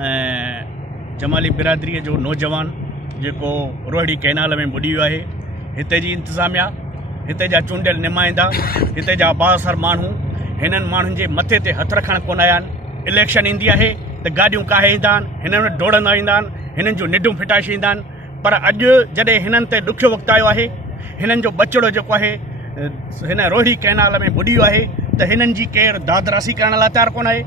जमाली बिरादरी जो नौजवान जो रोहिड़ी कैनाल में बुड़ी वियो है। हिते जी इंतजामिया, हिते जा चूंडियल नुमाइंदा, हिते जा बासर मानू हिनन मानुन के मथे ते हथ रखण कोन आया। इलेक्शन इंदी है तो गाड़ियों काहे ईंदा आहिनि, हिननि में दौड़ंदा ईंदा आहिनि, हिननि जूं निडूं फिटाए ईंदा आहिनि। पर अॼु जॾहिं हिननि ते ॾुखियो वक़्तु आयो आहे, हिननि जो बचिड़ो जेको आहे हिन रोहिड़ी कैनाल में बुॾी वियो आहे, त हिननि जी केरु दादरासी करण लाइ तयारु कोन आहे।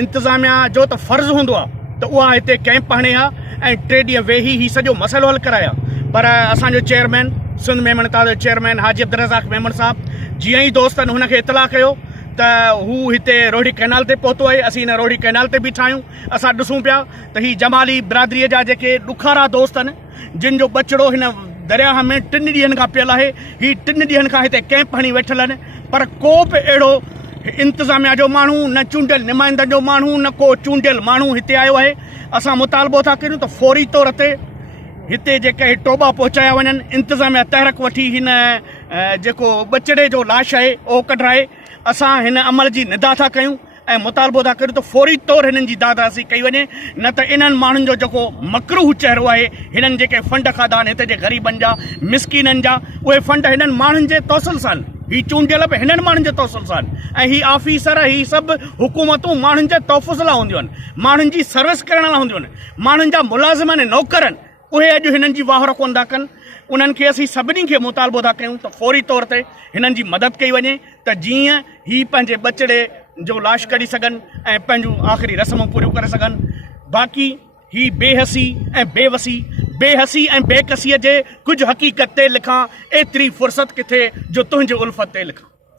इंतज़ामिया जो त फ़र्ज़ु हूंदो आहे त उहा हिते कैंप हणे हा ऐं 3 ॾींहं वेही ही सॼो मसइलो हल कराया। पर असांजो चेयरमैन सिंध मेमन ताल जो चेयरमैन हाजी अब्दुल मेमन साहब जीअं ई दोस्तनि हुनखे इतला कयो त हू हिते रोहिड़ी कैनाल ते पहुतो आहे। असीं हिन रोहिड़ी कैनाल ते बीठा आहियूं। असां ॾिसूं पिया त ही जमाली बिरादरीअ जा जेके ॾुखारा दोस्त आहिनि, जिन जो बचिड़ो हिन दरियाह में 3 ॾींहंनि खां पियल आहे, ही 3 ॾींहंनि खां हिते कैंप हणी वेठल आहिनि। पर को बि अहिड़ो इंतज़ामिया जो माण्हू, न चूंडियल नुमाइंदनि जो माण्हू, न को चूंडियल माण्हू हिते आयो आहे। असां मुतालबो था कयूं त फौरी तौर ते हिते जेके टोबा पहुचाया वञनि। इंतज़ामिया तहरक वठी हिन जेको बचिड़े जो लाश आहे उहो कढाए। असां हिन अमल जी निदा था कयूं ऐं मुतालबो था कयूं त फौरी तौर हिननि जी दादासी कई वञे, न त इन्हनि माण्हुनि जो जेको मकरूह चेहरो आहे, हिननि जेके फंड खाधा आहिनि हिते जे ग़रीबनि जा, मिसकीननि जा, उहे फंड हिननि माण्हुनि जे तौसल सां आहिनि। ही चूंडियल बि हिननि माण्हुनि जे तौसल सां आहिनि ऐं ही ऑफिसर, ही सभु हुकूमतूं माण्हुनि जे तोफ़ुज़ लाइ हूंदियूं आहिनि, माण्हुनि जी सर्विस करण लाइ हूंदियूं आहिनि। माण्हुनि जा मुलाज़िम आहिनि, नौकर आहिनि, उहे अॼु हिननि जी वाहर कोन था कनि। उन्हनि खे असीं सभिनी खे मुतालबो था कयूं त फौरी तौर ते हिननि जी मदद कई वञे, त जीअं ही पंहिंजे बचिड़े जो लाश कढी सघनि ऐं पंहिंजूं आख़िरी रस्मूं पूरियूं करे सघनि। बाक़ी ही बेहसी ऐं बेकसीअ जे कुझु हक़ीक़त ते लिखां, एतिरी फ़ुर्सत किथे जो तुंहिंजे उल्फत ते लिखां।